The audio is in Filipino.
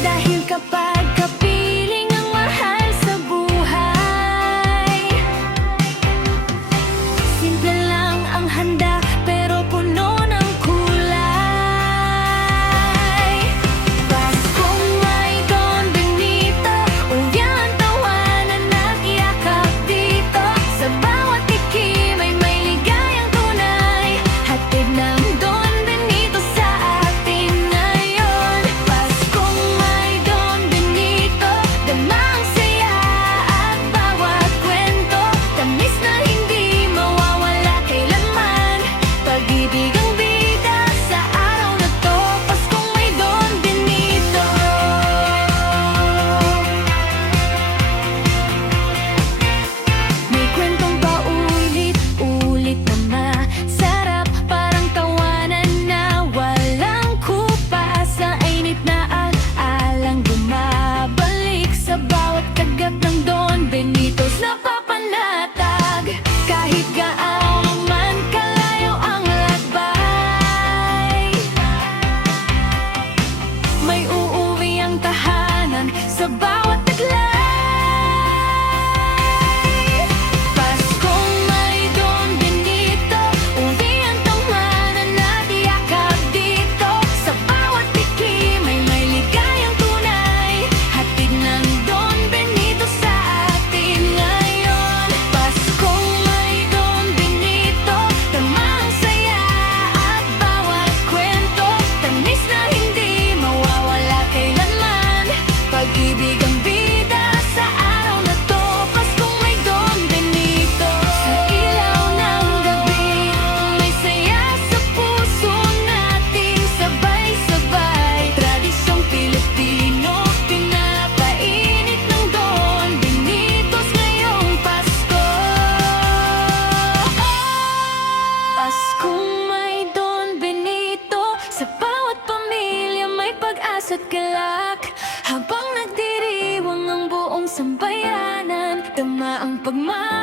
Dahil kapag kapiling ang mahal sa buhay, simple lang ang handa pero puno ng kulay. Paskong may Don Benito, uwian tawanan at yakap dito. Sa bawat tikim ay may ligayang tunay, hatid ng Don Benito sa atin ngayon. Paskong may Don Benito, dama ang saya at bawat kwento, tamis na hindi mawawala kailanman. Pag-ibig ang bida sa araw na to, Paskong may Don Benito. May kwentong paulit-ulit na masarap, parang tawanan na walang kupa. Sa init na alang bumabalik sa bawat kagat ng Don Benito's napapanatag. Kahit gaano man kalayo ang lakbay, may uuwi ang tahanan sa bawat taglay. Paskong may Don Benito, uwi ang tawanan at yakap dito. Sa bawat tikim ay may ligayang tunay, hatid ng Don Benito sa atin ngayon. Paskong may Don Benito, tama ang saya at bawat kwento, tamis na hindi mawawala kailanman. Pag-ibig ang bida sa araw na to, Paskong may Don Benito. Sa ilaw ng gabi, may saya sa puso natin, sabay-sabay. Tradisyong Pilipino, pinapainit ng Don Benito's ngayong Pasko. Paskong may Don Benito, sa bawat pamilya may pag-asa't galak. Habang nagdiriwang ang buong sambayanan, tama ang pagmamahal